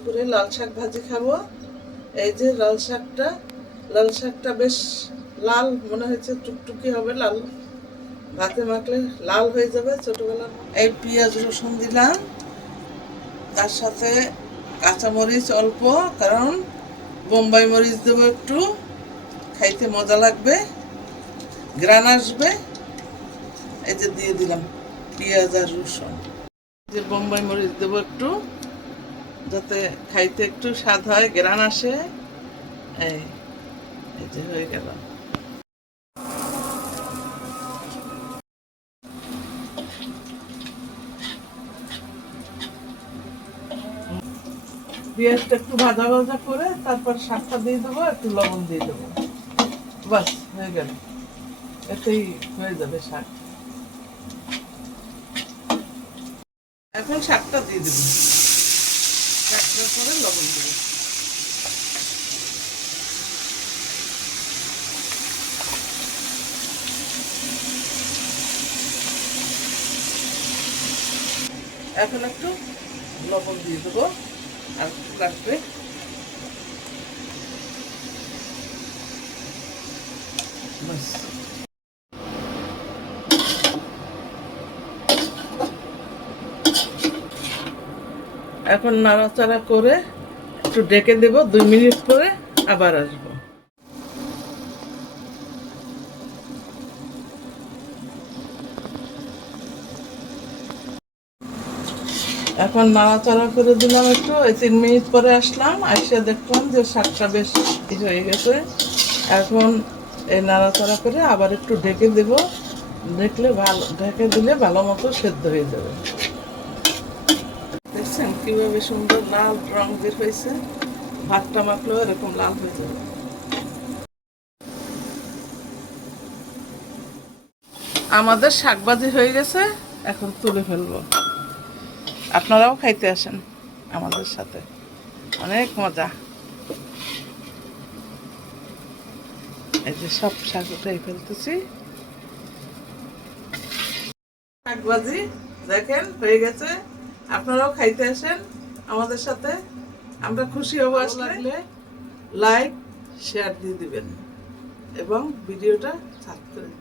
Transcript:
দুপুরে লাল শাক ভাজি খাবো। এই যে লাল শাকটা বেশ লাল মনে হচ্ছে, টুকটুকি হবে, লাল ভাতে মাখলে লাল হয়ে যাবে ছোটবেলার। এই পেঁয়াজ রসুন দিলাম, তার সাথে কাঁচামরিচ অল্প, কারণ বোম্বাই মরিচ দেবো একটু, খাইতে মজা লাগবে, গ্রান আসবে। এই যে দিয়ে দিলাম পেঁয়াজ আর রসুন। যে বোম্বাই মরিচ দেবো একটু, যাতে খাইতে একটু স্বাদ হয়, গ্রান আসে। এই যে হয়ে গেল। পেঁয়াজটা একটু ভাজা ভাজা করে তারপর শাকটা দিয়ে দেবো, একটু লবণ দিয়ে দেবো, বাস হয়ে গেল। এতেই হয়ে যাবে শাক। এখন শাকটা দিয়ে দেবো, শাকটার পরে লবণ দেবো। এখন একটু লবণ দিয়ে দেবো আর একটু লাগবে। এখন নাড়াচাড়া করে একটু ঢেকে দেব, 2 মিনিট পরে আবার আসবো। এখন নাড়াচাড়া করে দিলাম একটু, 3 মিনিট পরে আসলাম, এসে দেখলাম যে শাকটা বেশ হয়ে গেছে। এখন এই নাড়াচাড়া করে আবার একটু ঢেকে দেব, ঢেকে দিলে ভালো মতো সেদ্ধ হয়ে যাবে। দেখছেন কিভাবে সুন্দর লাল রং বের হয়েছে, ভাতটা মাখলেও এরকম লাল হয়ে যাবে। আমাদের শাকভাজি হয়ে গেছে, এখন তুলে ফেলবো। আপনারাও খাইতে আসেন আমাদের সাথে, অনেক মজা। এই যে সব শাক উঠাই ফেলতেছি। শাকভাজি দেখেন হয়ে গেছে, আপনারাও খাইতে আসেন আমাদের সাথে, আমরা খুশি হব। আসলে লাইক শেয়ার দিয়ে দিবেন এবং ভিডিওটা সাবস্ক্রাইব করে দিবেন।